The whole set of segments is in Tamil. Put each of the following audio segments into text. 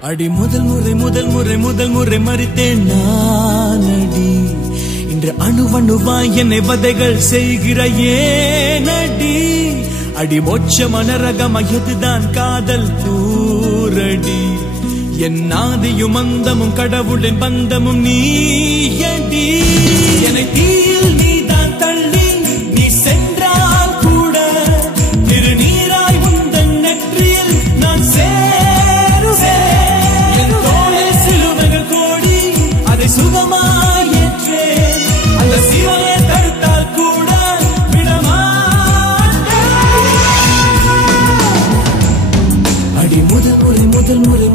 அடி முதல் முறை முதல் முறை முதல் முறை மறித்தேன் நானடி. இன்று அணுவணுவாய் என்னை வதைகள் செய்கிற ஏனடி. அடி மோட்ச மனரகம் எதுதான் காதல் தூரடி. என் நாதியும் அந்தமும் கடவுளின் பந்தமும் நீயடி. என்னை தீ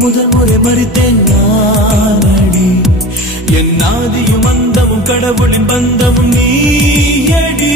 முதல் முறை முதல் முறை மறித்தேன் நான் என் ஆதியும் அந்தவும் கடவுளின் பந்தமும் நீயடி.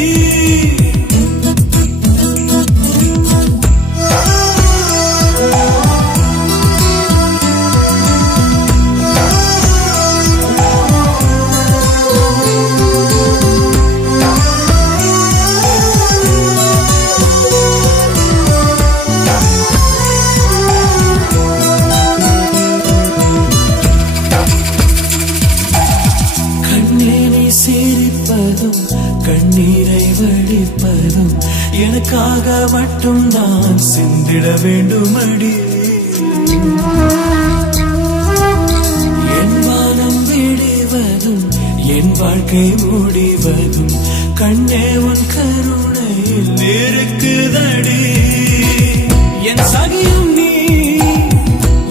நீரை வழிப்பதும் எனக்காக மட்டும் நான் சிந்திட அடி என் வானம் விடுவதும் என் வாழ்க்கை முடிவதும் கண்ணே உன் கருணையில் இருக்குதடி என் சகியும் நீ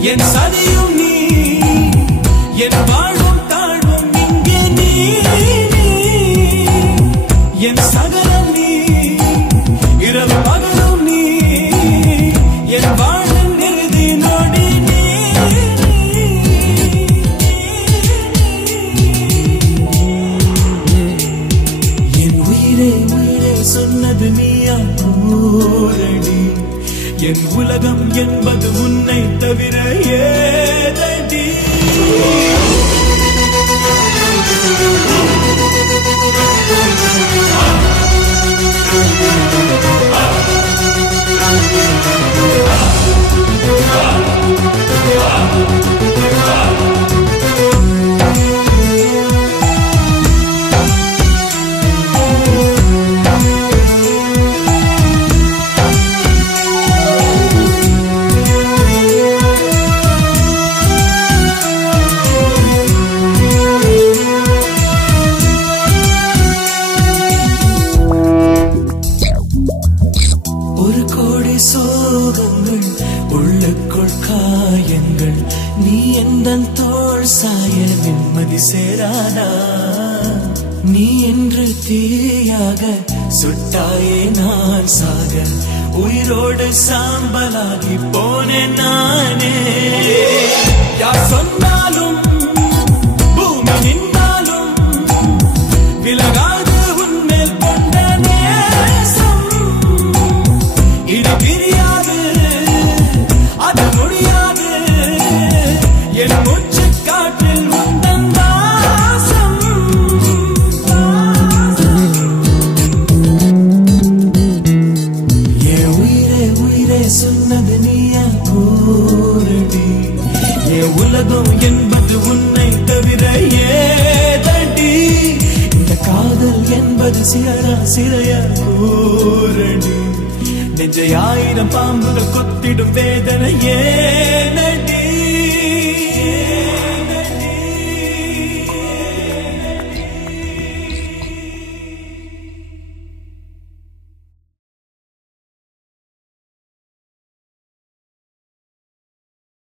என் சதியும் சொன்னது நீயா கூரடி என் உலகம் என்பது உன்னை தவிர ஏதடி. சோகங்கள் உள்ளுக்குள் காயங்கள். நீ எந்த தோல் சாய நிம்மதி சேரானா நீ என்று தீயாக சுட்டாயே நான் சாக உயிரோடு சாம்பலாகி போனேன் நானே. யார் சொன்னாலும் சொன்னது நீயா கூறடி? ஏ உலகம் என்பது உன்னை தவிர ஏதடி? இந்த காதல் என்பது சிறரா சிறையா கூறடி. நெஞ்சை ஆயிரம் பாம்புகள் கொத்திடும் வேதனை ஏனடி